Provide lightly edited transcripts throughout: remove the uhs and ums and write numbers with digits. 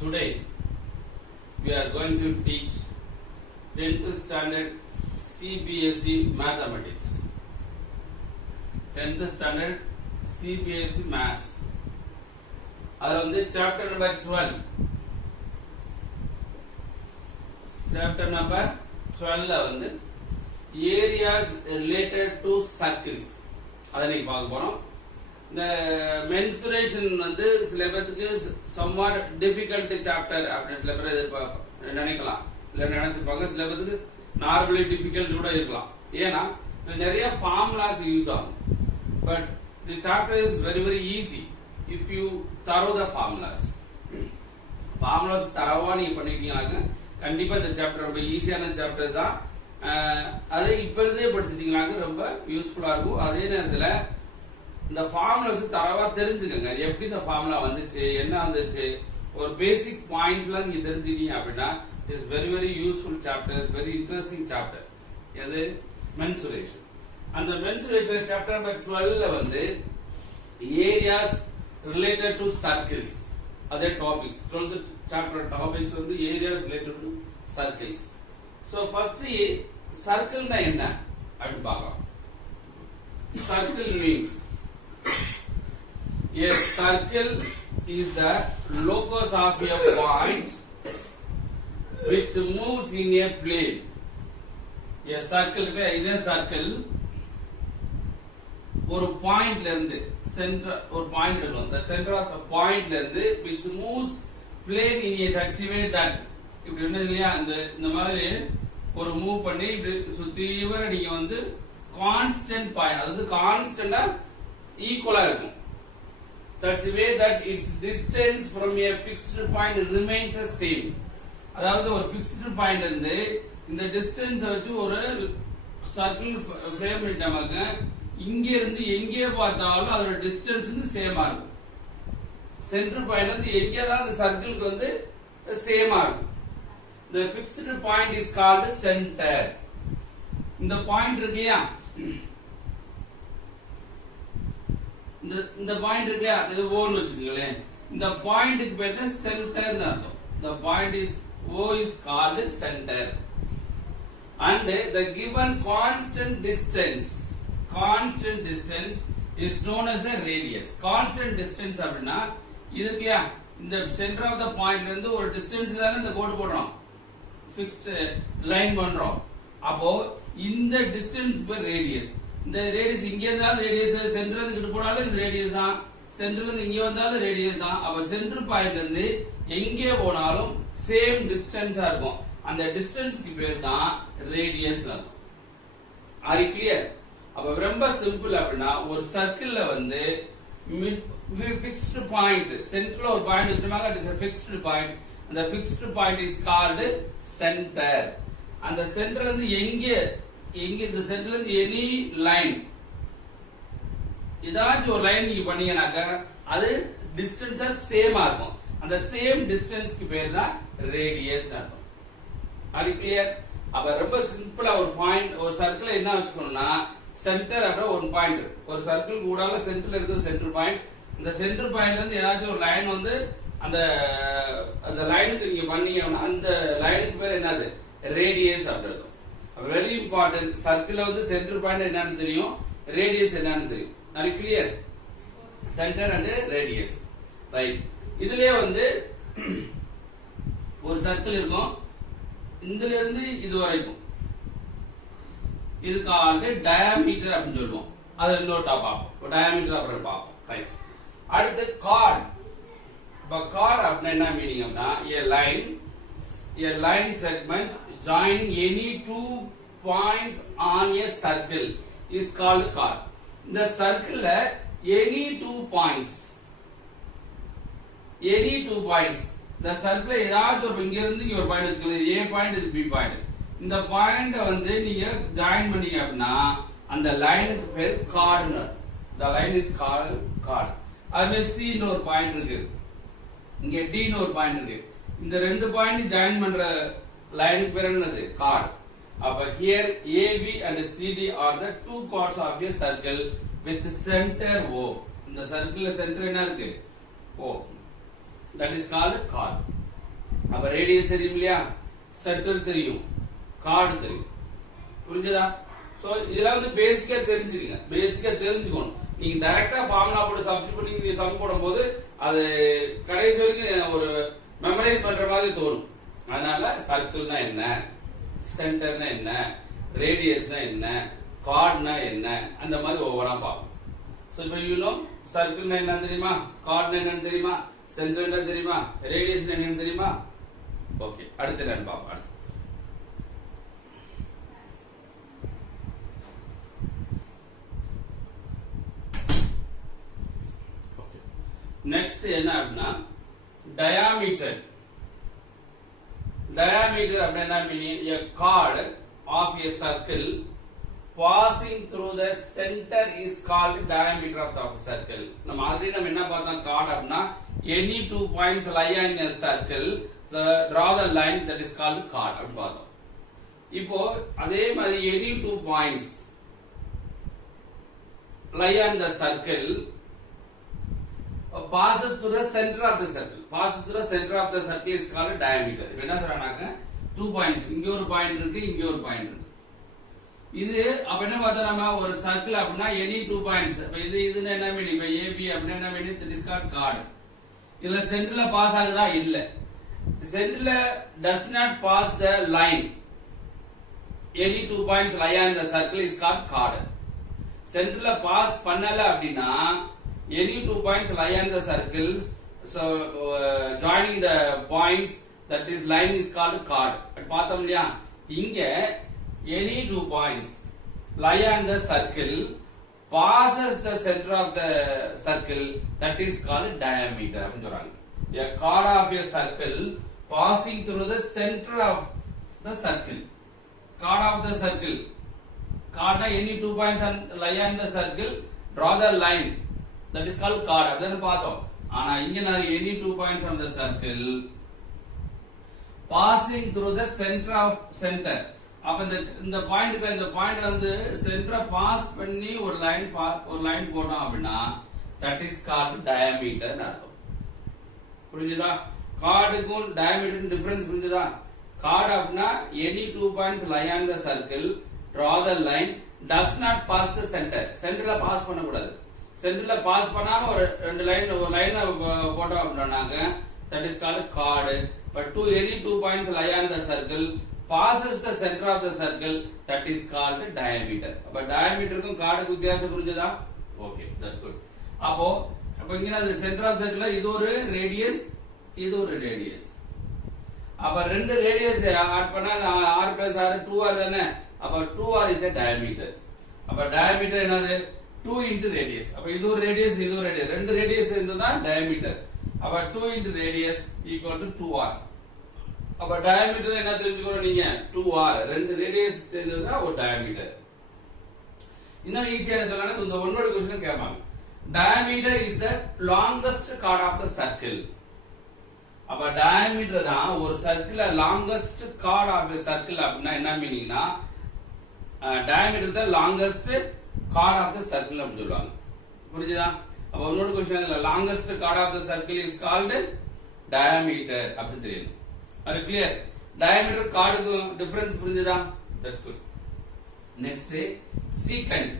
Today we are going to teach 10th standard CBSE mathematics. 10th standard CBSE maths. அது வந்து chapter number 12. Chapter number 12 வந்து areas related to circles. அதை நீங்க பார்க்க போறோம். இந்த mensuration வந்து சில பேருக்கு somewhat difficult chapter அப்படி சில பேர் நினைக்கலாம். இல்ல நினைச்சிருப்பாங்க. சில பேருக்கு நார்மலி difficult கூட இருக்கலாம். ஏன்னா நிறைய formulas யூஸ் ஆகும். But the chapter is very easy if you thorough the formulas. Formulas தரவா நீங்க பண்ணிட்டீங்கனாக்க கண்டிப்பா இந்த சாப்டர் ரொம்ப ஈஸியான சாப்டர்ஸ் தான். அதை இப்ப இருந்தே படிச்சிட்டீங்கனாக்க ரொம்ப யூஸ்ஃபுல்லா இருக்கும். அதே நேரத்துல இந்த ஃபார்முலாஸ் தரவா தெரிஞ்சுக்கங்க. எப்படி இந்த ஃபார்முலா வந்துச்சு, என்ன வந்துச்சு, ஒரு பேசிக் பாயிண்ட்ஸ்லாம் நீங்க தெரிஞ்சுக்கிட்டீங்க அப்படின்னா is very useful chapters, very interesting chapter. எது? மென்சுரேஷன். அந்த மென்சுரேஷன் சாப்டர் நம்பர் 12ல வந்து ஏரியாஸ் ரிலேட்டட் டு சர்க்கிள்ஸ் அதே டாபிக்ஸ். 12th சாப்டர் டாபிக்ஸ் வந்து areas related to circles. So first சர்க்கிள்னா என்ன அப்படி பார்க்கலாம். Circle means a circle is the locus of a point which moves in a plane. A circle is a circle ஒரு பாயிண்ட்ல இருந்து centre ஒரு point இருக்கும். the center of the பாயிண்ட்ல இருந்து which moves plane in a such way that இப்படி என்ன இல்லையா இந்த மாதிரி ஒரு மூவ் பண்ணி இப்படி சுத்தி வர நீங்க வந்து கான்ஸ்டன்ட் பாயிண்ட், அதாவது கான்ஸ்டன்டா ஈக்குவலா இருக்கும். That's the way that its distance from a fixed point remains the same. அதாவது ஒரு fixed point இருந்து இந்த டிஸ்டன்ஸ் வச்சு ஒரு சர்க்கிள் ஃப்ரேம் நமக்கு இங்க இருந்து எங்கே பார்த்தாலும் அதோட டிஸ்டன்ஸ் வந்து சேமா இருக்கும். சென்டர் பாயிண்ட் வந்து எங்கே தான் அந்த சர்க்கிளுக்கு வந்து சேமா இருக்கும். The fixed point is called center. இந்த பாயிண்ட் இருக்கு இல்லையா, இந்த பாயிண்ட் இருக்கு இல்லையா, இது ஓன்னு வச்சுக்கோங்களேன். இந்த பாயிண்ட்க்கு பேரு சென்டர்னு அர்த்தம். The point is O is called center. And the given constant distance is known as a radius. Constant distance அப்படின்னா இதுக்கு இந்த சென்டர் ஆஃப் த பாயிண்ட்ல இருந்து ஒரு டிஸ்டன்ஸ் தானே இந்த கோடு போடுறோம், ஃபிக்ஸ்ட் லைன் பண்றோம். அப்போ இந்த டிஸ்டன்ஸ் பேர் ரேடியஸ். இந்த ரேடியஸ் இங்க இருந்தாலும் ரேடியஸ், சென்டர்ல இருந்து கிட்ட போனாலும் இது ரேடியஸ் தான், சென்டர்ல இருந்து இங்க வந்தாலும் ரேடியஸ் தான். அப்ப சென்டர் பாயிண்ட்ல இருந்து எங்கே போனாலும் சேம் டிஸ்டன்ஸா இருக்கும். அந்த டிஸ்டன்ஸ்க்கு பேர் தான் ரேடியஸ். R you clear? அப்ப ரொம்ப சிம்பிள் அப்படின்னா ஒரு சர்க்கிள்ல வந்து ஃபிக்ஸ்டு பாயிண்ட், சென்டர்ல ஒரு பாயிண்ட் வச்சிருக்காங்க, it is a fixed point. அந்த fixed point is called center. அந்த சென்டர்ல இருந்து எங்க இந்த சென்டர்ல இருந்து எனி லைன், ஏதாச்சும் ஒரு லைன் நீங்க பண்ணீங்கன்னாக்க அது டிஸ்டன்ஸா சேமா இருக்கும். அந்த சேம் டிஸ்டன்ஸ்க்கு பேர் தான் ரேடியஸ் அர்த்தம். R you clear? அப்ப ரொம்ப சிம்பிளா ஒரு பாயிண்ட், ஒரு சர்க்கிள் என்ன வச்சுக்கணும்னா சென்டர் அப்படின்னா ஒரு பாயிண்ட், ஒரு சர்க்கிள் கூடால சென்டர்ல இருக்கிற சென்டர் பாயிண்ட். இந்த சென்டர் பாயிண்ட்ல இருந்து ஏதாச்சும் ஒரு லைன் வந்து அந்த லைனுக்கு நீங்க பண்ணீங்கன்னா அந்த லைனுக்கு பேர் என்னது? ரேடியஸ் அப்படின்றது. Very important. சர்க்கிள்ல வந்து சென்டர் பாயிண்ட் என்னன்னு தெரியும், ரேடியஸ் என்னன்னு தெரியும். அது clear? Centre and radius, right. இதுலயே வந்து ஒரு சர்க்கிள் இருக்கும், இதுல இருந்து இது வரைக்கும், இதுக்கு வந்து டயாமீட்டர் அப்படின்னு சொல்லுவோம். அது இன்னொரு டாப் டயாமீட்டர் அப்புறம் பார்ப்போம். ரைட். அடுத்து கார்ட். இப்ப கார்ட் அப்படின்னா என்ன மீனிங் அப்படின்னா a line segment joining any two points on a circle is called chord. இந்த சர்க்கிள்ல any two points இந்த சர்க்கிள்ல ஏதாச்சும் ஒரு இங்க இருந்து இங்க ஒரு பாயிண்ட் வச்சுக்கோங்க. A பாயிண்ட் இது B பாயிண்ட். இந்த பாயிண்ட வந்து நீங்க ஜாயின் பண்ணீங்க அப்படின்னா அந்த லைனுக்கு பேர் கார்டுன்னு. the line is called chord. அதுவே C ன்னு ஒரு பாயிண்ட் இருக்கு, இங்க D ன்னு ஒரு பாயிண்ட் இருக்கு. இந்த ரெண்டு பாயிண்ட் ஜாயின் பண்ற லைனுக்கு பேர் என்னது? கார்ட். அப்ப here AB and CD are the two chords of a circle with center O. இந்த சர்க்கிள்ல சென்டர் என்ன இருக்கு? O. That is called chord. அப்ப ரேடியஸ் தெரியும் இல்லையா, சென்டர் தெரியும், கார்டு தெரியும். புரிஞ்சதா? சோ இதெல்லாம் வந்து பேசிக்கா தெரிஞ்சுக்கங்க, பேசிக்கா தெரிஞ்சுக்கணும். நீங்க டைரக்டா ஃபார்முலா போட்டு சப்ஸ்டிட்யூட் பண்ணி நீங்க சம் போடும்போது அது கடைசி வரைக்கும் ஒரு மெமரைஸ் பண்ற மாதிரி தோணும். அதனால சர்க்கிள்னா என்ன, சென்டர்னா என்ன, ரேடியஸ்னா என்ன, கார்டுனா என்ன, அந்த மாதிரி ஒவ்வொன்றா பார்ப்போம். சோ இப்போ யூ நோ சர்க்கிள்னா என்ன தெரியுமா, கார்டுனா என்னன்னு தெரியுமா, சென்டர் என்ன தெரியுமா, ரேடியஸ் என்னன்னு தெரியுமா? ஓகே, அடுத்து என்னன்னு பார்ப்போம். அடுத்து நெக்ஸ்ட் என்ன அப்படின்னா diameter. Diameter அப்படின்னா meaning a chord of a circle passing through the center is called diameter of the circle. நம்ம ஆல்ரெடி நம்ம என்ன பார்த்தோம், chord அப்படின்னா any two points lie in a circle, draw the line, that is called chord அப்படி பார்த்தோம். இப்போ அதே மாதிரி any two points lie on the circle passes through the center of the circle. Passes through the center of the circle is called diameter. இப்போ என்ன சொல்றாங்க, 2 points, இங்க ஒரு பாயிண்ட் இருக்கு, இங்க ஒரு பாயிண்ட் இருக்கு. இது அப்ப என்ன பார்த்தா, நம்ம ஒரு சர்க்கிள் அப்படின்னா any 2 points. இப்போ இது என்ன மீனிங், இப்போ AB அப்படின்னா என்ன meaning, that is called chord. இதுல சென்டர்ல பாஸ் ஆகுதா, இல்ல. சென்டர்ல does not pass the line. Any 2 points lie on the circle is called chord. சென்டர்ல பாஸ் பண்ணல அப்படின்னா any 2 points lie on the circles, so joining the points, that is line is called chord. பார்த்தோம் இல்லையா, இங்க any 2 points lie on the circle passes the center of the circle, that is called diameter அப்படி சொல்றாங்க. a chord of a circle passing through the center of the circle. chord of the circle, chord any 2 points lie on the circle, draw the line, that is called chord. அதன பார்த்தோம். ஆனா இங்க நான் any 2 points on the circle passing through the center of center. அப்ப இந்த point வந்து சென்டரை pass பண்ணி ஒரு லைன் போட்டோம் அப்படின்னா that is called diameter அர்த்தம். புரிஞ்சுதா? கார்டுக்கும் டயாமீட்டருக்கும் டிஃபரன்ஸ் புரிஞ்சுதா? கார்டு அப்படின்னா any 2 points lie on the circle, draw the line, does not pass the center. சென்டர்ல பாஸ் பண்ண கூடாது. சென்டர்ல பாஸ் பண்ணாம ஒரு லைன் போட்டோம் அப்படின்னாங்க that is called chord. but any 2 points lie on the circle passes the center of the circle, that is called diameter. அப்ப டயாமீட்டருக்கும் கார்டுக்கும் வித்தியாசம் புரிஞ்சதா? Okay, that's good. அப்போ இங்க சென்டர் ஆஃப் சர்க்கிள் இது ஒரு ரேடியஸ், இது ஒரு ரேடியஸ். அப்ப ரெண்டு ரேடியஸ் ஆட் பண்ணா r plus r 2r தானே. அப்ப 2r is a diameter. அப்ப diameter என்னது, 2 into radius. அப்ப இது ஒரு ரேடியஸ், இது ஒரு ரேடியஸ், ரெண்டு ரேடியஸ் இருந்ததா diameter. அப்ப 2 into radius equal to 2r. அப்ப diameter என்ன தெரிஞ்சுக்கணும் நீங்க, 2r. ரெண்டு ரேடியஸ் சேர்ந்ததுனா ஒரு diameter. இன்னும் ஈஸியா சொல்லலாம், இந்த ஒன்னோட क्वेश्चन கேட்பாங்க. diameter is the longest chord of the circle. அப்ப diameter தான் ஒரு சர்க்கிள்ல longest chord of the circle அப்படினா என்ன மீனிங்னா, diameter the longest chord of the circle அப்படி சொல்றாங்க. புரியுதா? அப்ப இன்னொரு क्वेश्चन இல்ல, longest chord of the circle is called diameter அப்படி தெரியும். அது clear? diameter chordக்கு டிஃபரன்ஸ் புரியுதா? that's good. next secant.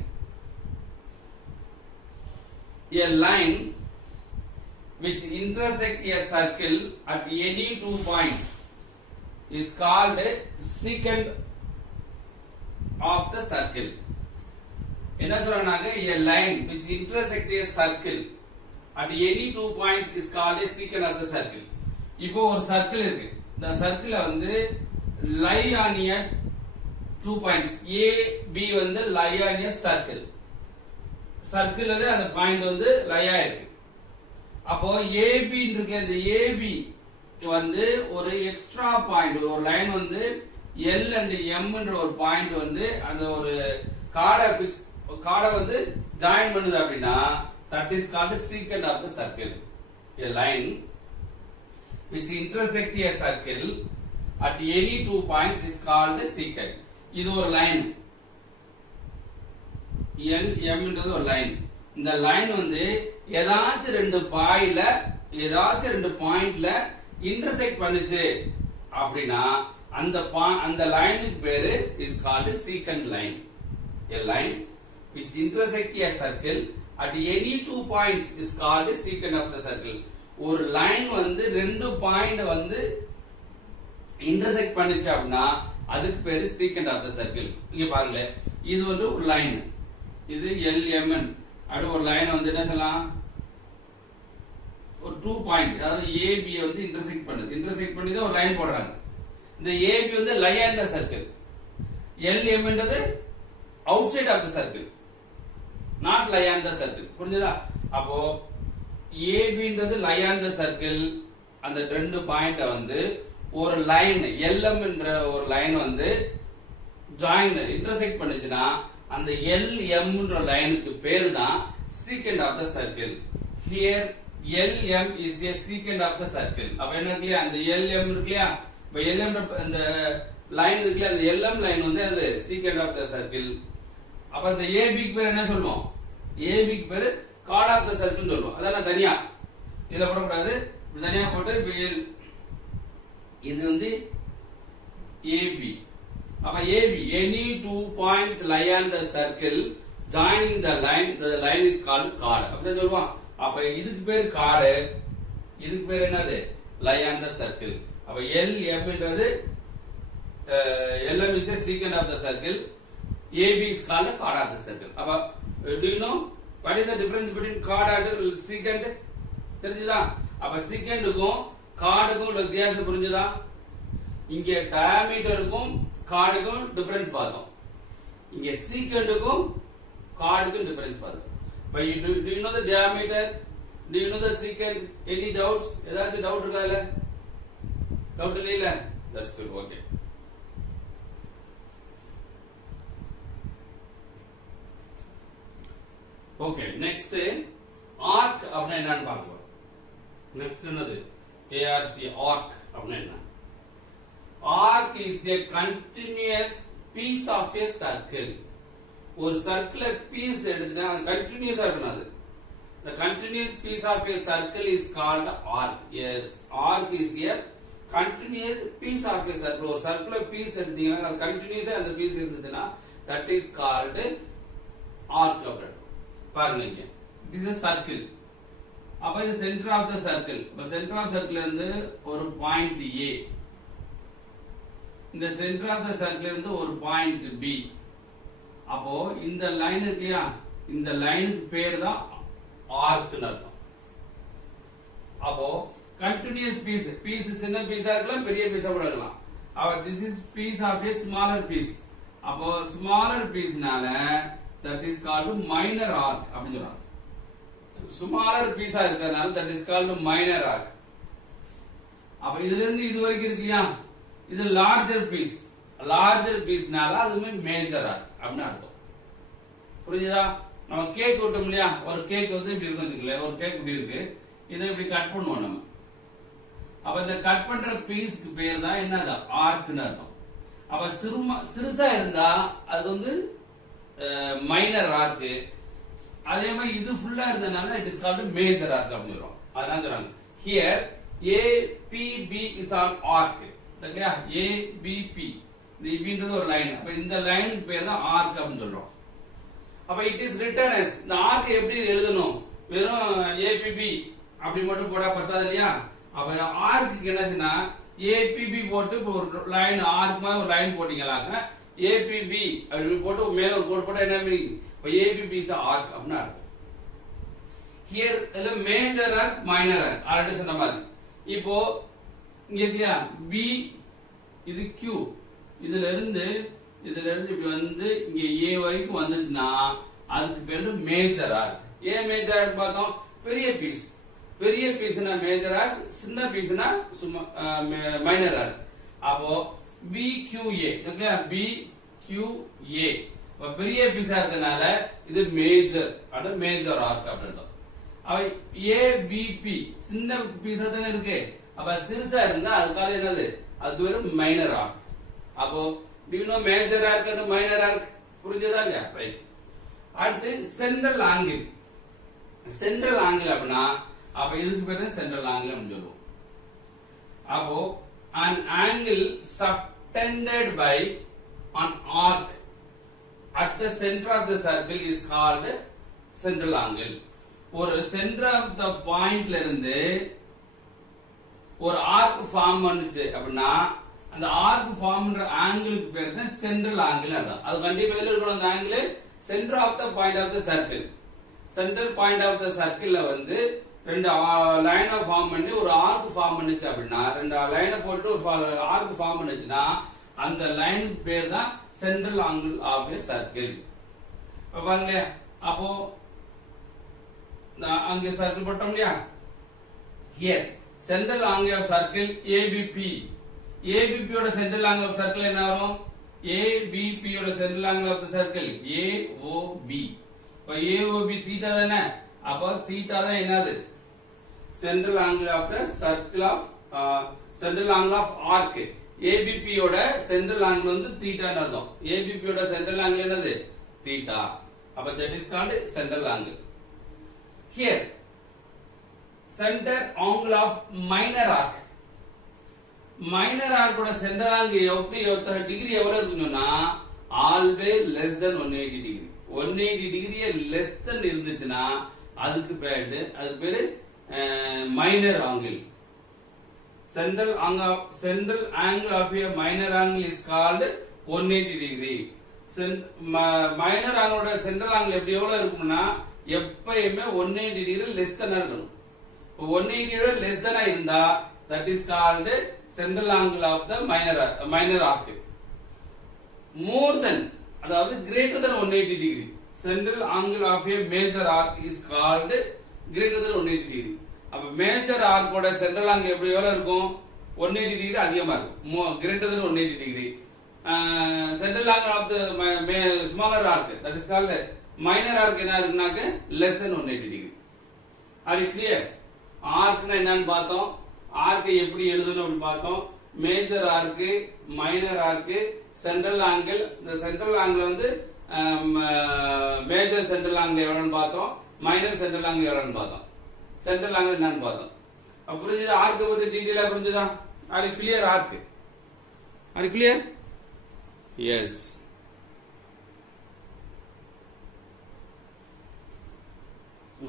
a line which intersects a circle at any 2 points is called secant of the circle. என்ன சொல்றாங்க, a line which intersects a circle at any 2 points is called a secant of the circle. இப்போ ஒரு circle இருக்கு, இந்த circle வந்து lie on a 2 points a b வந்து lie on a circle. Circle அந்த point வந்து லையா இருக்கு. அப்போ AB இருக்கு, அந்த AB வந்து ஒரு எக்ஸ்ட்ரா பாயிண்ட், ஒரு லைன் வந்து L and M என்ற ஒரு பாயிண்ட் வந்து அந்த ஒரு கார்டை வந்து ஜாயின் பண்ணுது அப்படின்னா that is called secant of the circle. a line which intersects a circle at any 2 points is called secant. இது ஒரு லைன் LM என்றது ஒரு லைன். இந்த லைன் வந்து ஏதாச்சும் ரெண்டு பாயிண்ட்ல இன்டர்செக்ட் பண்ணுச்சு அப்படின்னா அந்த லைனுக்கு பேரு is called secant line. A line which intersect a circle at any 2 points is called secant of the circle. ஒரு லைன் வந்து ரெண்டு பாயிண்ட் வந்து இன்டர்செக்ட் பண்ணுச்சு அப்படின்னா அதுக்கு பேரு secant of the circle. இங்க பாருங்க, இது வந்து ஒரு லைன், இது LMN. அடுத்து ஒரு லைன் வந்து என்ன சொல்லலாம், ஒரு 2 பாயிண்ட், அதாவது AB வந்து இன்டர்செக்ட் பண்ணுது. இன்டர்செக்ட் பண்ணி தான் ஒரு லைன் போடுறாங்க. இந்த AB வந்து lie on the circle, LM என்றது outside of the circle, not lie on the circle. புரிஞ்சுதா? அப்போ ஏபின்றது லை ஆன் த சர்க்கிள். அந்த ரெண்டு பாயிண்ட வந்து ஒரு லைன் LM என்ற ஒரு லைன் வந்து ஜாயின் இன்டர்செக்ட் பண்ணுச்சுன்னா அந்த LM என்ற லைனுக்கு பேரு தான் secant of the circle. Here LM is a secant of the circle. அப்ப என்ன இருக்கு, அந்த LM இருக்குல்லையா, இப்ப LM அந்த லைன் இருக்குல்ல, அந்த LM லைன் வந்து அது secant of the circle. அப்ப அந்த AB க்கு பேர் என்ன சொல்லுவோம், AB க்கு பேர் chord of the circle னு சொல்லுவோம். அதெல்லாம் தனியா இத போடக்கூடாது, தனியா போட்டு இது வந்து AB. அப்ப AB, any 2 points lie on the circle joining the line is called chord. அப்படி சொல்லுவான். அப்ப இதுக்கு பேர் chord, இதுக்கு பேர் என்னது, lie on the circle. அப்ப LM என்றது LM is a secant of the circle, AB is called chord of the circle. அப்ப do you know what is the difference between chord and secant? தெரிஞ்சுதா? அப்ப secantக்கும் chordக்கும் வித்தியாசம் புரிஞ்சுதா? இங்க டயாமீட்டருக்கும் chordக்கும் டிஃபரன்ஸ் பார்த்தோம், இங்க secantக்கும் chordக்கும் டிஃபரன்ஸ் பார்த்தோம். But do you know the diameter? Do you know the secant? Any doubts? ஏதாச்சும் டவுட் இருக்கா? இல்ல டவுட் இல்ல? That's good. Okay. Okay, next arc அப்படினா என்னன்னு பார்ப்போம். Next என்னது, ARC, arc அப்படினா என்ன? Arc is a continuous piece of a circle. ஒரு சர்க்கிள் பீஸ் எடுத்துட்டா அது கண்டினியூஸா இருக்கணும். அது the continuous piece of a circle is called arc. Yes, arc is a continuous piece of a circle. ஒரு சர்க்கிள் பீஸ் எடுத்தீங்கன்னா அது கண்டினியூஸா அந்த பீஸ் இருந்துச்சுன்னா that is called arc. அப்படி பாருங்க, இங்க this is circle. அப்ப இது சென்டர் ஆஃப் த சர்க்கிள். இப்ப சென்டர் ஆஃப் சர்க்கிள் இருந்து ஒரு பாயிண்ட் A, இந்த சென்டர் ஆஃப் த சர்க்கிள் இருந்து ஒரு பாயிண்ட் B. அப்போ இந்த லைன் இருக்குயா, இந்த லைனுக்கு பேர் தான் ஆர்க்னு அர்த்தம். அப்போ கண்டினியூஸ் பீஸ், பீஸ் சின்ன பீஸா இருக்கலாம், பெரிய பீஸா கூட இருக்கலாம். அப்ப this is piece of a smaller piece. அப்போ smaller pieceனால that is called minor arc அப்படி சொல்றாங்க. ஸ்மாலர் பீஸா இருக்கறனால that is called minor arc. அப்ப இதுல இருந்து இது வரைக்கும் இருக்குயா, இது larger piece, larger pieceனால அதுமே major arc அப்படினு அர்த்தம். புரியுதா? நம்ம கேக் வெட்டோம் இல்லையா, ஒரு கேக் வந்து இப்படி இருக்குங்களே, ஒரு கேக் இப்படி இருக்கு, இதை இப்படி கட் பண்ணுவோம் நம்ம. அப்ப இந்த கட் பண்ற பீஸ்க்கு பேர் தான் என்னது, ஆர்க்னு அர்த்தம். அப்ப சிறுசா இருந்தா அது வந்து மைனர் ஆர்க். அதே மாதிரி இது ஃபுல்லா இருந்தனால it is called major arc அப்படி வரும். அதான் சொல்றாங்க here APB is an arc. சரியா? ABP, இது இப்படின்றது ஒரு லைன். அப்ப இந்த லைனுக்கு பேர் தான் ஆர்க் அப்படின்னு சொல்றோம். அப்ப இட் இஸ் ரிட்டன் as, இந்த ஆர்க் எப்படி எழுதணும், வெறும் APB அப்படி மட்டும் போடா பத்தாது இல்லையா. அப்ப ஆர்க்கு என்ன செய்யனா, APB போட்டு ஒரு லைன் ஆர்க் மாதிரி ஒரு லைன் போட்டீங்களாங்க, APB அப்படி போட்டு மேல ஒரு கோடு போட்டா என்ன மீனிங், இப்ப APB is arc அப்படினா அர்த்தம். ஹியர் இதுல major arc minor arc already சொன்ன மாதிரி. இப்போ இங்க இருக்கியா B, இது Q, இதுல இருந்து இப்படி வந்து இங்க A வரைக்கும் வந்துச்சுன்னா அதுக்கு பேரு மேஜர் ஆர்க். ஏன் மேஜர் ஆர்க் பார்த்தோம், பெரிய பீஸ், பெரிய பீஸ்னா மேஜர் ஆர்க், சின்ன பீஸ்னா மைனர் ஆர்க். அப்போ BQA, ஓகே, BQA பெரிய பீஸா இருக்கனால இது மேஜர், அது மேஜர் ஆர்க் அப்படின்றோம். அப்ப ABP சின்ன பீஸா தானே இருக்கு, அப்ப சிறுசா இருந்தா அதுக்காக என்னது, அது ஒரு மைனர் ஆர்க். அப்போ do you know major arc and minor arc? புரிஞ்சதா இல்லையா? ரைட். அடுத்து சென்ட்ரல் ஆங்கிள். சென்ட்ரல் ஆங்கிள் அப்படின்னா அப்ப இதுக்கு பேரு சென்ட்ரல் ஆங்கிள் அப்படின்னு சொல்லுவோம். அப்போ an angle subtended by an arc at the center of the circle is called central angle. ஒரு center of the pointல இருந்து ஒரு ஆர்க் ஃபார்ம் பண்ணுச்சு அப்படின்னா அந்த ஆர்க் ஃபார்ம் பண்ற ஆங்கிளுக்கு பேர் தான் சென்ட்ரல் ஆங்கிள். அதான் அது கண்டிப்பா எதுல இருக்கணும் அந்த angle centre of the point of the circle. Centre point of the சர்க்கிள்ல வந்து ரெண்டு லைனை ஃபார்ம் பண்ணி ஒரு ஆர்க் ஃபார்ம் பண்ணுச்சு அப்படின்னா ரெண்டு லைனை போட்டு ஒரு ஆர்க் ஃபார்ம் பண்ணுச்சுன்னா அந்த லைனுக்கு பேர் தான் central angle of a circle. பாருங்க அப்போ அங்க சர்க்கிள் போட்டோம் இல்லையா. here central angle of circle ABP. ABP ஓட central angle of circle என்ன வரும்? ABP ஓட central angle of the circle AOB. இப்ப AOB தீட்டா தானே, அப்ப தீட்டா தான் என்னது? central angle of the circle of central angle of arc. ABP ஓட central angle வந்து தீட்டான்னு அர்த்தம். ABP ஓட central angle என்னது? தீட்டா. அப்ப that is called central angle. Here center angle of minor arc. minor arc ஓட center angle எப்படி degree எவ்வளவு இருக்குன்னா always less than 180 degree. 180 degree less than இருந்துச்சுன்னா அதுக்கு பேரு minor angle. central angle of a minor angle is called 180 degree. minor angle ஓட central angle எப்படி எவ்வளவு இருக்கும்னா எப்பயுமே 180 degree less than இருக்கணும். 180 less than இருந்தா that is called central angle of the minor arc. more than அதாவது greater than 180 degree central angle of a major arc is called greater than 180 degree. அப்ப major arc ஓட central angle எப்படி எவ்வளவு இருக்கும்? 180 degree அதிகமா இருக்கும், greater than 180 degree. central angle of the smaller arc that is called minor arc என்ன இருக்குனாக்க less than 180 degree. are you clear? ஆர்க்னா என்னன்னு பார்த்தோம், ஆர்க் எப்படி எழுதணும் அப்படி பார்த்தோம். Major arc, minor arc, central angle. இந்த சென்ட்ரல் ஆங்கிள் வந்து மேஜர் சென்ட்ரல் ஆங்கிள் எவ்வளவுன்னு பார்த்தோம், மைனர் சென்ட்ரல் ஆங்கிள் எவ்வளவுன்னு பார்த்தோம், சென்ட்ரல் ஆங்கிள் என்னன்னு பார்த்தோம். புரிஞ்சுதா? ஆர்க் பத்தி டீடைலா புரிஞ்சுதா? Are you clear? Arc are you clear? Yes.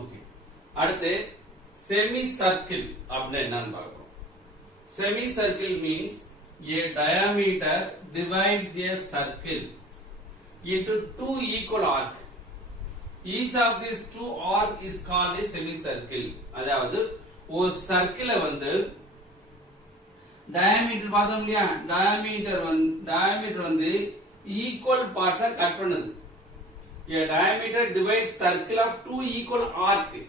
Okay, அடுத்து semicircle அப்படினா என்னன்னு பார்க்கிறோம். semicircle means a diameter divides a circle into two equal arcs. each of these two arcs is called a semicircle. அதாவது ஒரு சர்க்கிளை வந்து diameter பார்த்தோம் இல்லையா, diameter வந்து equal parts ஆ கட் பண்ணுது. a diameter divides circle of two equal arcs.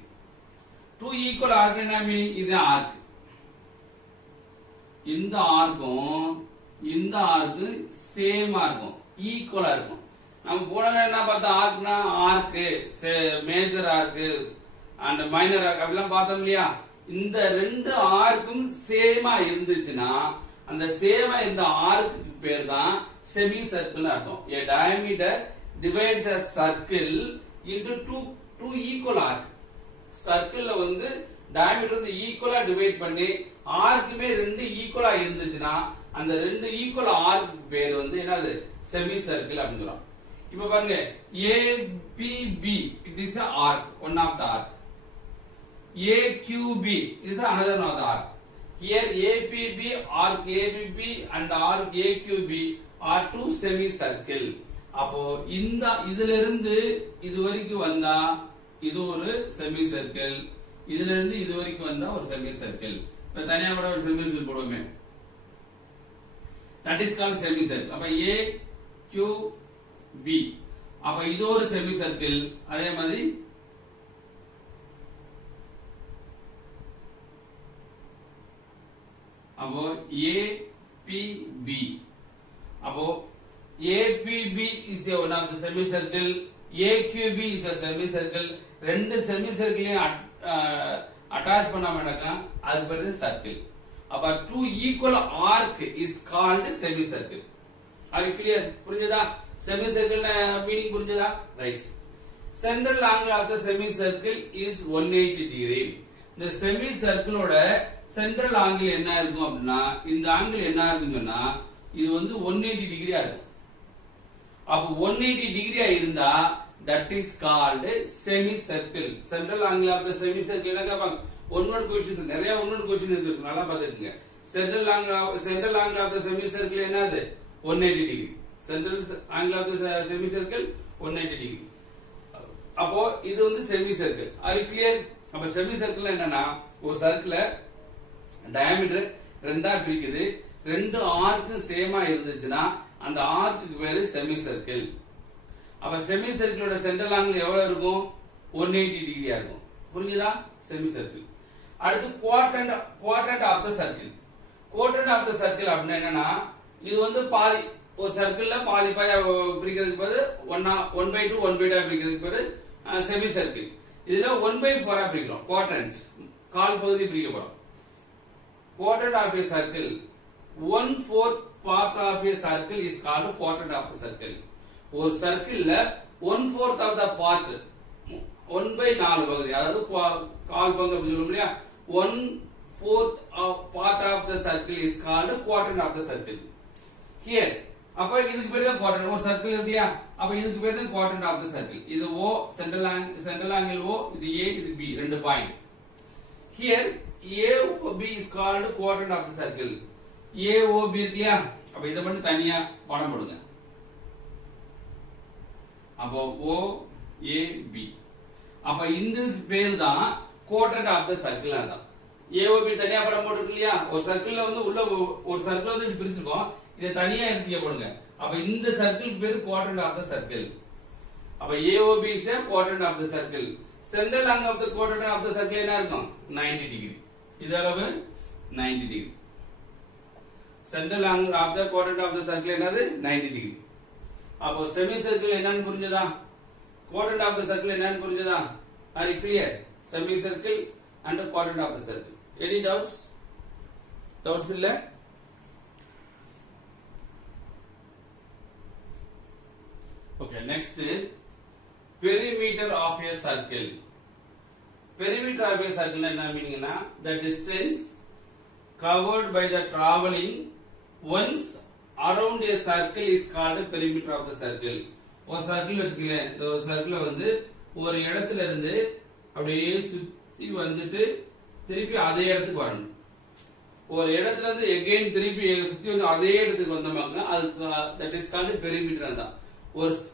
two equal arc என்ன meaning? இது arc, இந்த ஆர்க்கும் இந்த ஆர்க்கு சேமா இருக்கும், ஈக்குவலா இருக்கும். நம்ம போன என்ன பார்த்தா ஆர்க்னா arc, major arc and minor arc அப்படிலாம் பார்த்தோம் இல்லையா. இந்த ரெண்டு ஆர்க்கும் சேமா இருந்துச்சுன்னா அந்த சேமா இந்த ஆர்க்கு பேர் தான் செமி சர்க்கிள் அர்த்தம். a diameter divides a circle into two equal arc. சர்க்கிள்ல வந்து டயமீட்டர் வந்து ஈக்குவலா டிவைட் பண்ணி ஆர்க்குமே ரெண்டு ஈக்குவலா இருந்துச்சுன்னா அந்த ரெண்டு ஈக்குவல் ஆர்க்கு பேர் வந்து என்னது? செமி சர்க்கிள் அப்படின்னு சொல்றோம். இப்ப பாருங்க, APB it is a arc, one of the arc. AQB is another one of the arc. Here APB, arc ABB and arc AQB are two semicircle. அப்போ இந்த இதுல இருந்து இது வரைக்கும் வந்தா இது ஒரு செமி சர்க்கிள், இதுல இருந்து இது வரைக்கும் வந்தா ஒரு செமி சர்க்கிள். இப்ப தனியா கூட ஒரு செமி சர்க்கிள் போடுவோமே, that is called semicircle. அப்ப AQB, அப்ப இது ஒரு செமி சர்க்கிள். அதே மாதிரி அப்போ APB, அப்போ APB is one of the semicircle, AQB is a semicircle. ரெண்டு செமி சர்க்கிளையும் அட்டாச் பண்ணாமனாக்கா அது பேரு சர்க்கிள். அப்ப two equal arc is called semicircle. are you clear? புரிஞ்சதா? semicircle மீனிங் புரிஞ்சதா? Right. central angle of the semicircle is 180 degree. இந்த semicircle ஓட central angle என்ன இருக்கும் அப்படின்னா இந்த ஆங்கிள் என்ன இருக்குன்னா இது வந்து 180 டிகிரியா இருக்கும். அப்ப 180 டிகிரியா இருந்தா that is called semicircle. Central angle of the semicircle என்ன கேட்பாங்க? ஒன்னோட क्वेश्चंस நிறைய ஒன்னோட क्वेश्चन இருக்கு, நல்லா பாத்துக்கங்க. Central angle of the semicircle என்னது? 180 degree. Central angle of the semicircle 180 degree. அப்போ இது வந்து செமி சர்க்கிள். அது கிளியர்? அப்ப செமி சர்க்கிள் என்னன்னா ஒரு சர்க்கிள டயாமீட்டர் ரெண்டா பிரிக்குது, ரெண்டு ஆர்க்கும் சேமா இருந்துச்சுன்னா அந்த ஆர்க்கு பேரு செமி சர்க்கிள். அப்ப செமி சர்க்கிளோட சென்ட்ரல் ஆங்கிள் எவ்வளவு இருக்கும்? 180 டிகிரியா இருக்கும். புரிஞ்சுதா? Semicircle. அடுத்து quadrant of the circle. Quadrant of the circle அப்படின்னா என்னன்னா இது வந்து பாதி, ஒரு சர்க்கிள்ல பாதி பாதியா பிரிக்கிறதுக்கு பதில் 1/2 1/2 பிரிக்கிறதுக்கு பதில் செமி சர்க்கிள். இதுல 1/4 பிரிக்கிறோம். குவாட்ரண்ட் கால் பகுதி பிரிக்க போறோம். Quadrant of a circle, 1/4 part of a circle is called quadrant of the circle. ஒரு சர்க்கிள்ல 1/4 of the part 1/4 பகுதி, அதாவது கால் பங்கு அப்படி சொல்லுவோம் இல்லையா, 1/4 part of the circle is called quadrant of the circle. Here அப்ப இதுக்கு பேரு தான் quadrant. ஒரு சர்க்கிள் இருக்கு இல்லையா, அப்ப இதுக்கு பேரு தான் quadrant of the circle. இது O, சென்ட்ரல் ஆங்கிள் O, இது A, இது B, ரெண்டு point. Here AOB is called quadrant of the circle. AOB இருக்குயா, அப்ப இத மட்டும் தனியா படம் போடுங்க. அப்போ OAB, அப்ப இந்த பேர் தான் quadrant of the circle. அதான் AOB தனியா படம் போட்டுருக்கு இல்லையா. ஒரு சர்க்கிள்ல வந்து உள்ள ஒரு சர்க்கிள் வந்து இப்படி பிரிச்சிருக்கோம், இத தனியா எடுத்து போடுங்க. அப்ப இந்த சர்க்கிளுக்கு பேரு quadrant of the circle. அப்ப AOB is a quadrant of the circle. Central angle of the quadrant of the circle என்ன இருக்கும்? 90 டிகிரி. இது அளவு 90 degree. Central angle of the quadrant of the circle என்னது? 90 டிகிரி. அப்போ செமி சர்க்கிள் என்னன்னு புரிஞ்சதா? quadrant of the circle என்னன்னு புரிஞ்சதா? Are you clear? Semi circle and the quadrant of the circle. Any doubts? Doubts இல்ல? Okay, next perimeter of a circle. Perimeter of a circle என்ன மீனிங்னா the distance covered by the traveling once around a circle is called perimeter of the circle. ஒரு circle வச்சுக்கல, இந்த ஒரு சர்க்கிளை வந்து ஒரு இடத்துல இருந்து அப்படியே சுத்தி வந்துட்டு திருப்பி அதே இடத்துக்கு வரணும். ஒரு இடத்துல இருந்து எகைன் திருப்பி சுத்தி வந்து அதே இடத்துக்கு வந்தோம்னா அதுக்கு that is called perimeter தான்.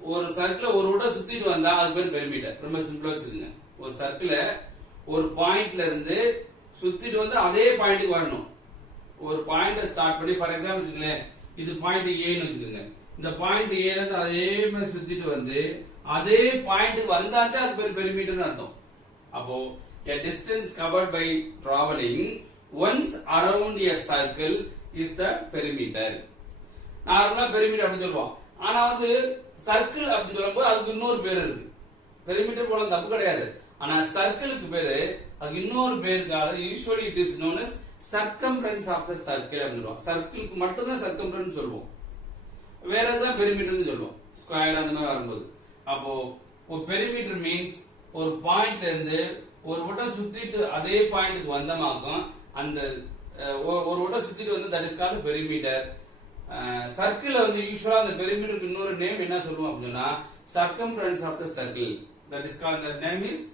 ஒரு சர்க்கிள ஒரு விட சுத்திட்டு வந்தா அது பேர் பெரிமீட்டர். ரொம்ப சிம்பிளா வச்சுக்கோங்க. ஒரு சர்க்கிள ஒரு பாயிண்ட்ல இருந்து சுத்திட்டு வந்து அதே பாயிண்ட்க்கு வரணும். ஒரு பாயிண்ட ஸ்டார்ட் பண்ணி ஃபார் எக்ஸாம்பிள் வச்சுக்கோங்களேன், இது பாயிண்ட் ஏன்னு வச்சுக்கோங்க. இந்த பாயிண்ட் ஏல இருந்து அதே மாதிரி சுத்திட்டு வந்து அதே பாயிண்ட்க்கு வந்தாலே அது பேர் பெரிமீட்டர்னு அர்த்தம். அப்போ a distance covered by traveling once around a circle is the perimeter. நார்மலா பெரிமீட்டர் அப்படி சொல்லுவோம். ஆனா வந்து சர்க்கிள் அப்படி சொல்லும்போது அதுக்கு இன்னொரு பேர் இருக்கு. பெரிமீட்டர் போல தப்பு கிடையாது, ஆனா சர்க்கிளுக்கு பேரு அதுக்கு இன்னொரு பேருக்காக usually it is known as circumference of the circle அப்படி சொல்லுவோம். சர்க்கிளுக்கு மட்டும் தான் சர்க்கம்ஃபரன்ஸ் சொல்லுவோம், வேற எதாவது பெரிமீட்டர்னு சொல்லுவோம் ஸ்கொயர் அந்த மாதிரி வரும்போது. அப்போ ஒரு பெரிமீட்டர் மீன்ஸ் ஒரு பாயிண்ட்ல இருந்து ஒரு வட்டம் சுத்திட்டு அதே பாயிண்ட்க்கு வந்தமாக்கும் அந்த ஒரு வட்டம் சுத்திட்டு வந்து that is called perimeter. Circle வந்து யூசுவலா அந்த பெரிமீட்டருக்கு இன்னொரு நேம் என்ன சொல்லுவோம் அப்படின்னா circumference of the circle. That is called that name is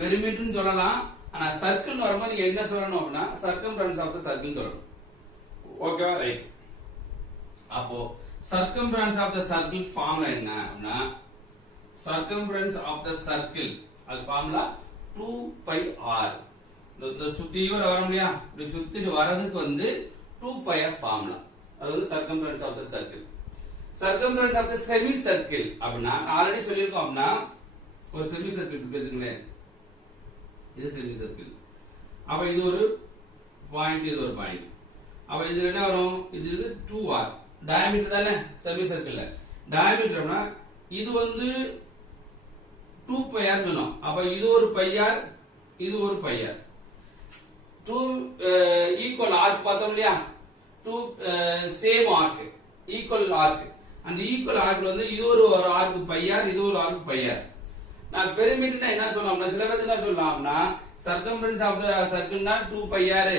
பெரிமீட்டர்னு சொல்லலாம். ஆனா சர்க்கிள் வரும்போது நீங்க என்ன சொல்லணும் அப்படின்னா சர்க்கம்ஃபரன்ஸ் ஆஃப் த சர்க்கிள் சொல்லணும். Okay right. அப்போ circumference of the circle formula என்ன அப்படின்னா சர்க்கம்ஃபரன்ஸ் ஆஃப் த சர்க்கிள் அது ஃபார்முலா 2πr. இந்த சுத்தி வர முடியா, இப்படி சுத்திட்டு வரதுக்கு வந்து 2πr ஃபார்முலா. அது வந்து circumference of the circle. Circumference of the semicircle அப்படின்னா ஆல்ரெடி சொல்லியிருக்கோம் அப்படின்னா ஒரு செமி சர்க்கிள் இருக்கு வச்சுங்களேன், இது செமி சர்க்கிள். அப்ப இது ஒரு பாயிண்ட், இது ஒரு பாயிண்ட். அப்ப இது என்ன வரும், இது 2r டயாமீட்டர் தானே செமி சர்க்கிள்ல. டயாமீட்டர்னா இது வந்து 2πr வேணும். அப்ப இது ஒரு πr, இது ஒரு πr. 2 ஈக்குவல் ஆர்க் பார்த்தோம் இல்லையா, 2 சேம் ஆர்க் ஈக்குவல் ஆர்க். அந்த ஈக்குவல் ஆர்க்ல வந்து இது ஒரு ஆர்க் πr, இது ஒரு ஆர்க் πr. நான் பெரிமீட்டர்னா என்ன சொல்லலாம்னா சில பேர் என்ன சொல்லலாம்னா circumference of the circle னா 2 pi r,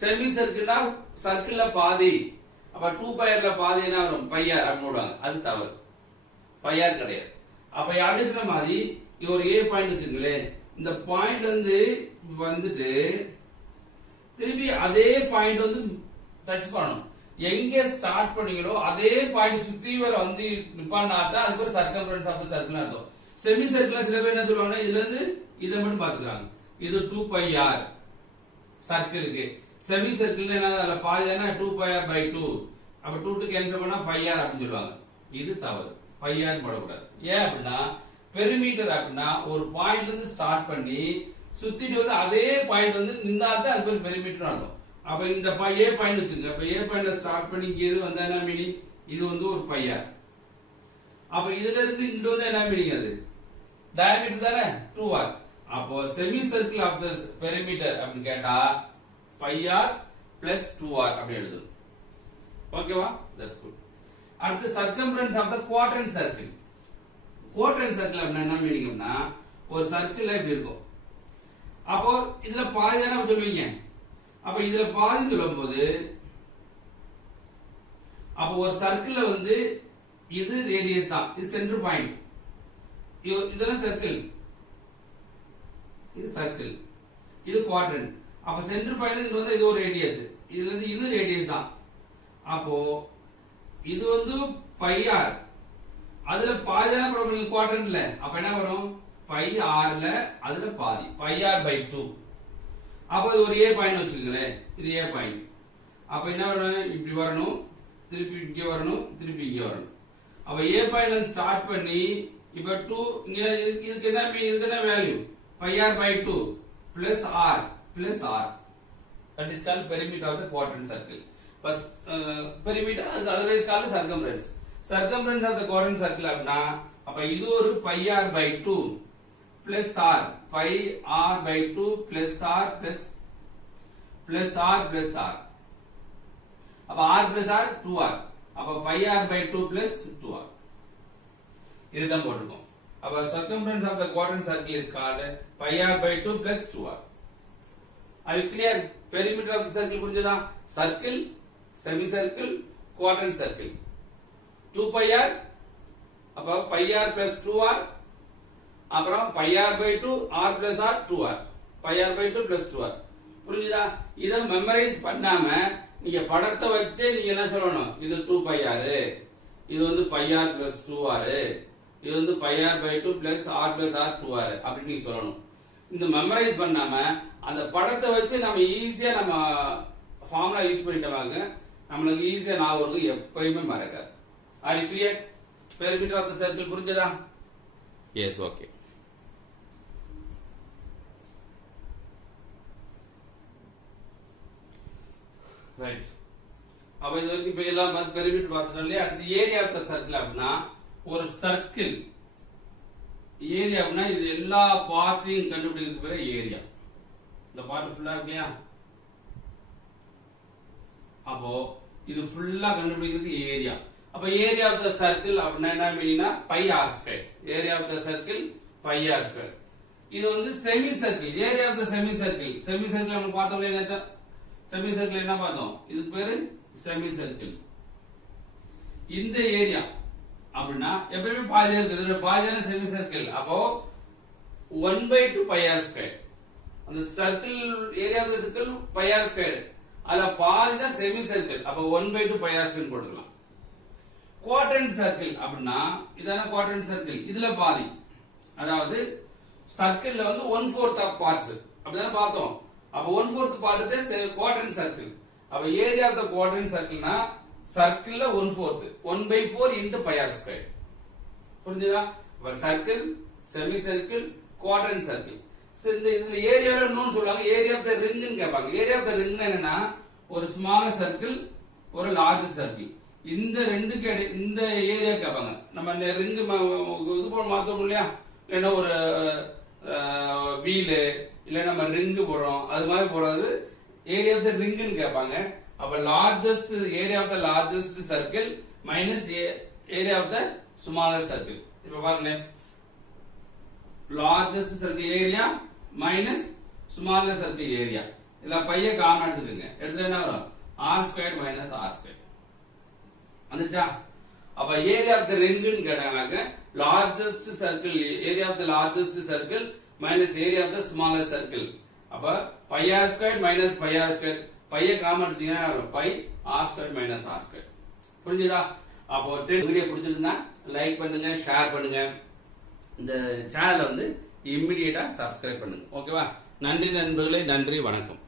செமி சர்க்கிள்னா சர்க்கிள்ல பாதி, அப்ப 2 pi r ல பாதி என்ன வரும் pi r அப்படினுவாங்க. அது தவறு, pi r கிடையாது. அப்ப யாரு சொன்ன மாதிரி இது ஒரு a பாயிண்ட் வச்சுங்களே, இந்த பாயிண்ட்ல இருந்து வந்துட்டு திருப்பி அதே பாயிண்ட் வந்து டச் பண்ணணும். எங்க ஸ்டார்ட் பண்ணீங்களோ அதே பாயிண்ட் சுத்தி வர வந்து நிப்பாண்டா தான் அதுக்கு ஒரு சர்க்கம்ஃபரன்ஸ் ஆஃப் தி சர்க்கிள் அர்த்தம். செமி சர்க்கிள்ல சில பேர் என்ன சொல்லுவாங்கன்னா இதுல இருந்து இத மட்டும் பாத்துக்கறாங்க. இது 2 pi r சர்க்கிளுக்கு. செமி சர்க்கிள்ல என்ன அதுல பாதி என்ன 2 pi r by 2. அப்ப 2 டு கேன்சல் பண்ணா pi r அப்படி சொல்லுவாங்க. இது தவறு, pi r போட கூடாது. ஏன் அப்படினா பெரிமீட்டர் அப்படினா ஒரு பாயிண்ட்ல இருந்து ஸ்டார்ட் பண்ணி சுத்திட்டு வந்து அதே பாயிண்ட் வந்து நின்னா தான் அது பேர் பெரிமீட்டர் அர்த்தம். அப்ப இந்த a பாயிண்ட் வச்சுங்க. அப்ப a பாயிண்ட்ல ஸ்டார்ட் பண்ணி இது வந்தா என்ன மீனிங், இது வந்து ஒரு pi r. அப்ப இதுல இருந்து இங்க வந்து என்ன மீனிங், அது டயாமீட்டர் தானே 2r. அப்போ semicircle of the perimeter அப்படி கேட்டா pi r plus 2r அப்படி எழுதணும். ஓகேவா, தட்ஸ் குட். அடுத்து circumference of the quadrant circle. Quadrant circle அப்படினா என்ன மீனிங்னா ஒரு சர்க்கிள் இப்படி இருக்கும். அப்போ இதுல பாதி தானே சொல்லுவீங்க. அப்ப இதுல பாதி சொல்லும்போது அப்ப ஒரு சர்க்கிள்ல வந்து இது ரேடியஸ் தான், இது சென்டர் பாயிண்ட், இதெல்லாம் சர்க்கிள், இது சர்க்கிள், இது குவாட்ரண்ட். அப்ப சென்டர் பாயிண்ட் இது வந்து இது ஒரு ரேடியஸ், இதுல இருந்து இது ரேடியஸ் தான். அப்போ இது வந்து pi r, அதுல பாதி தானே போடுறீங்க குவாட்ரண்ட்ல. அப்ப என்ன வரும் pi r ல அதுல பாதி pi r by 2. அப்ப இது ஒரு a பாயிண்ட் வச்சுக்கங்களே, இது a பாயிண்ட். அப்ப என்ன வரும், இப்படி வரணும், திருப்பி இங்க வரணும், திருப்பி இங்க வரணும். அப்ப a பாயிண்ட்ல ஸ்டார்ட் பண்ணி இப்ப 2 இங்க இதுக்கு என்ன மீன், இதுக்கு என்ன value pi r by 2 plus r plus r. That is called perimeter of the quadrant circle. First perimeter otherwise called circumference. Circumference of the quadrant circle அப்படினா அப்ப இது ஒரு pi r by 2 plus r, pi r by 2 plus r plus r plus r. அப்ப r plus r 2r. அப்ப pi r by 2 plus 2r. இதுதான் போட்டுருக்கோம். அப்ப circumference of the quadrant circle is called pi r by 2 plus 2r. Are you clear? Perimeter of the circle புரிஞ்சதா? Circle, semicircle, quadrant circle. 2 pi r, அப்ப pi r plus 2r, அப்புறம் pi r by 2 r plus r 2r, pi r by 2 plus 2r. புரிஞ்சுதா? இத memorise பண்ணாம நீங்க படத்தை வச்சே நீங்க என்ன சொல்லணும், இது 2 pi r, இது வந்து pi r plus 2r, இது வந்து pi r by 2 plus r plus r 2r அப்படி நீங்க சொல்லணும். இந்த மெமரைஸ் பண்ணாம அந்த படத்தை வச்சு நம்ம ஈஸியா நம்ம ஃபார்முலா யூஸ் பண்ணிட்டோம்ங்க, நமக்கு ஈஸியா ஞாபகம் இருக்கும், எப்பயுமே மறக்காது. Are you clear? Perimeter of the circle புரிஞ்சதா? Yes, okay. ரைட். அப்ப இது வரைக்கும் இப்ப எல்லாம் பெரிமீட்டர் பார்த்துட்டோம் இல்லையா? அடுத்து ஏரியா ஆஃப் தி சர்க்கிள் அப்படின்னா ஒரு சர்க்கிள் ஏரியா அப்படின்னா இது எல்லா பார்ட்டையும் கண்டுபிடிக்கிறது பேரு ஏரியா. இந்த பார்ட் ஃபுல்லா இருக்கு இல்லையா? அப்போ இது ஃபுல்லா கண்டுபிடிக்கிறது ஏரியா. அப்ப ஏரியா ஆஃப் தி சர்க்கிள் அப்படின்னா என்ன மீனிங்னா pi r square. Area of the circle pi r square. இது வந்து semicircle. Area of the semicircle. Semicircle நம்ம பார்த்தோம் இல்லையா? செமி சர்க்கிள் என்ன பார்த்தோம்? இதுக்கு பேரு செமி சர்க்கிள். இந்த ஏரியா அப்படின்னா எப்பவுமே பாதி இருக்குது, பாதியான செமி சர்க்கிள். அப்போ 1/2 pi r ஸ்கொயர். அந்த circle area of the circle pi r square. அதுல பாதி தான் செமி சர்க்கிள். அப்ப 1/2 pi r ஸ்கொயர் போட்டுக்கலாம். குவாட்ரண்ட் சர்க்கிள் அப்படின்னா இதான குவாட்ரண்ட் சர்க்கிள், இதுல பாதி, அதாவது சர்க்கிள்ல வந்து 1/4 ஆஃப் பார்ட் அப்படிதானே பார்த்தோம். அப்ப 1/4 பார்ட் குவாட்ரண்ட் சர்க்கிள். அப்ப ஏரியா ஆஃப் தி குவாட்ரண்ட் சர்க்கிள்னா சர்க்கிள்ல 1/4 1/4 into pi r ஸ்கொயர். புரிஞ்சுதா? Circle, semicircle, quadrant circle. இந்த இதுல ஏரியால இன்னொன்னு சொல்லுவாங்க, ஏரியா ஆஃப் தி ரிங்னு கேட்பாங்க. ஏரியா ஆஃப் தி ரிங் என்னன்னா ஒரு ஸ்மால் சர்க்கிள், ஒரு லார்ஜ் சர்க்கிள். இந்த ரெண்டுக்கு இந்த ஏரியா கேட்பாங்க. நம்ம ரிங் இது போல மாத்தோம் இல்லையா? இல்லைன்னா ஒரு வீலு இல்ல நம்ம ரிங் போடுறோம், அது மாதிரி போடுறது ஏரியா ஆஃப் தி ரிங்னு கேட்பாங்க. அப்ப largest area of the largest circle minus area of the smaller circle. இப்ப பாருங்க, largest circle area minus smaller circle area. இதுல பைய காமன் எடுத்துக்கங்க. எடுத்து என்ன வரும்? R square minus R square வந்துச்சா? அப்ப ஏரியா ஆஃப் த ரிங்னு கேட்டாங்க. Largest circle, area of the largest circle minus area of the smaller circle. அப்ப pi r square minus pi r square, பைய காமன் எடுத்தீங்கன்னா pi r square minus R square. புரிஞ்சுதா? அப்போ video பிடிச்சிருந்தா like பண்ணுங்க, share பண்ணுங்க, இந்த சேனலை வந்து இம்மிடியேட்டா சப்ஸ்கிரைப் பண்ணுங்க. ஓகேவா? நன்றி நண்பர்களே, நன்றி, வணக்கம்.